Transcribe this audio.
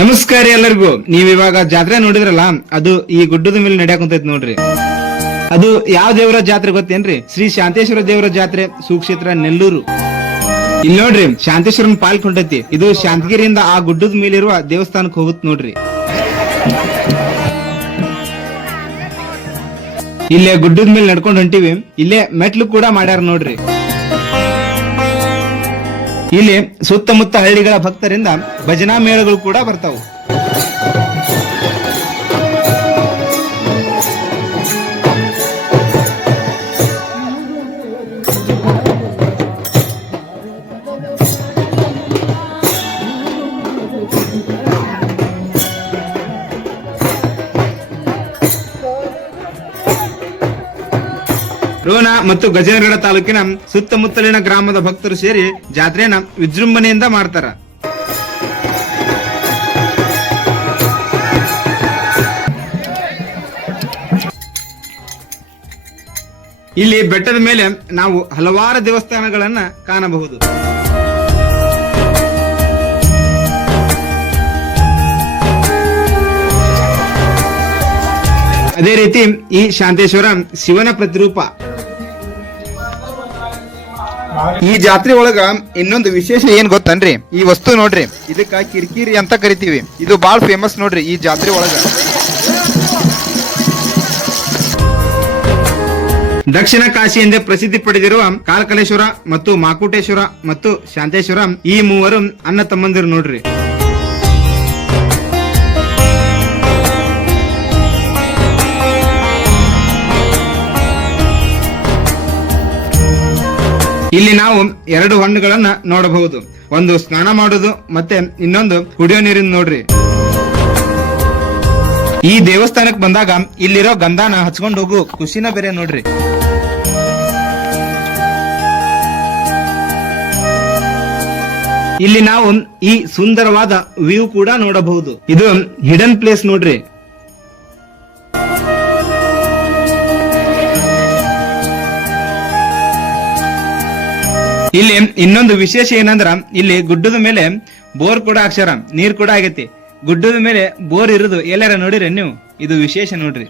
ನಮಸ್ಕಾರ ಎಲ್ಲರಿಗೂ. ನೀವ್ ಇವಾಗ ಜಾತ್ರೆ ನೋಡಿದ್ರಲ್ಲ, ಅದು ಈ ಗುಡ್ಡದ ಮೇಲೆ ನಡೆಯಕ್ ಕುಂತೈತಿ ನೋಡ್ರಿ. ಅದು ಯಾವ ದೇವರ ಜಾತ್ರೆ ಗೊತ್ತೇನ್ರಿ? ಶ್ರೀ ಶಾಂತೇಶ್ವರ ದೇವರ ಜಾತ್ರೆ, ಸುಕ್ಷೇತ್ರ ನೆಲ್ಲೂರು. ಇಲ್ಲಿ ನೋಡ್ರಿ, ಶಾಂತೇಶ್ವರನ್ ಪಾಲ್ಕ್ ಹೊಂಟೈತಿ. ಇದು ಶಾಂತಗಿರಿಯಿಂದ ಆ ಗುಡ್ಡದ ಮೇಲಿರುವ ದೇವಸ್ಥಾನಕ್ಕೆ ಹೋಗುತ್ತ ನೋಡ್ರಿ. ಇಲ್ಲೇ ಗುಡ್ಡದ ಮೇಲೆ ನಡ್ಕೊಂಡ್ ಹೊಂಟಿವಿ. ಇಲ್ಲೇ ಮೆಟ್ಲು ಕೂಡ ಮಾಡ್ಯಾರ ನೋಡ್ರಿ. ಇಲ್ಲಿ ಸುತ್ತಮುತ್ತ ಹಳ್ಳಿಗಳ ಭಕ್ತರಿಂದ ಭಜನಾ ಮೇಳಗಳು ಕೂಡ ಬರ್ತಾವು. ರೋಣ ಮತ್ತು ಗಜೇಂದ್ರಗಡ ತಾಲೂಕಿನ ಸುತ್ತಮುತ್ತಲಿನ ಗ್ರಾಮದ ಭಕ್ತರು ಸೇರಿ ಜಾತ್ರೆನ ವಿಜೃಂಭಣೆಯಿಂದ ಮಾಡ್ತಾರ. ಇಲ್ಲಿ ಬೆಟ್ಟದ ಮೇಲೆ ನಾವು ಹಲವಾರು ದೇವಸ್ಥಾನಗಳನ್ನ ಕಾಣಬಹುದು. ಅದೇ ರೀತಿ ಈ ಶಾಂತೇಶ್ವರ ಶಿವನ ಪ್ರತಿರೂಪ. ಈ ಜಾತ್ರೆ ಒಳಗ ಇನ್ನೊಂದು ವಿಶೇಷ ಏನ್ ಗೊತ್ತನ್ರಿ? ಈ ವಸ್ತು ನೋಡ್ರಿ, ಇದಕ್ಕ ಕಿರಿಕಿರಿ ಅಂತ ಕರಿತೀವಿ. ಇದು ಬಾಳ್ ಫೇಮಸ್ ನೋಡ್ರಿ ಈ ಜಾತ್ರೆ ಒಳಗ. ದಕ್ಷಿಣ ಕಾಶಿ ಎಂದೇ ಪ್ರಸಿದ್ಧಿ ಪಡೆದಿರುವ ಕಾಲಕಲೇಶ್ವರ ಮತ್ತು ಮಾಕುಟೇಶ್ವರ ಮತ್ತು ಶಾಂತೇಶ್ವರ, ಈ ಮೂವರು ಅಣ್ಣ ತಮ್ಮಂದಿರು ನೋಡ್ರಿ. ಇಲ್ಲಿ ನಾವು ಎರಡು ಹಣ್ಣುಗಳನ್ನ ನೋಡಬಹುದು. ಒಂದು ಸ್ನಾನ ಮಾಡೋದು, ಮತ್ತೆ ಇನ್ನೊಂದು ಕುಡಿಯೋ ನೀರಿನ ನೋಡ್ರಿ. ಈ ದೇವಸ್ಥಾನಕ್ಕೆ ಬಂದಾಗ ಇಲ್ಲಿರೋ ಗಂಧಾನ ಹಚ್ಕೊಂಡು ಹೋಗು ಖುಷಿನ ಬೇರೆ ನೋಡ್ರಿ. ಇಲ್ಲಿ ನಾವು ಈ ಸುಂದರವಾದ ವ್ಯೂ ಕೂಡ ನೋಡಬಹುದು. ಇದು ಹಿಡನ್ ಪ್ಲೇಸ್ ನೋಡ್ರಿ. ಇಲ್ಲಿ ಇನ್ನೊಂದು ವಿಶೇಷ ಏನಂದ್ರ, ಇಲ್ಲಿ ಗುಡ್ಡದ ಮೇಲೆ ಬೋರ್ ಕೂಡ ಹಾಕ್ಸ್ಯಾರ, ನೀರ್ ಕೂಡ ಆಗೈತಿ. ಗುಡ್ಡದ ಮೇಲೆ ಬೋರ್ ಇರುದು ಎಲ್ಲಾರ ನೋಡಿರಿ ನೀವು? ಇದು ವಿಶೇಷ ನೋಡ್ರಿ.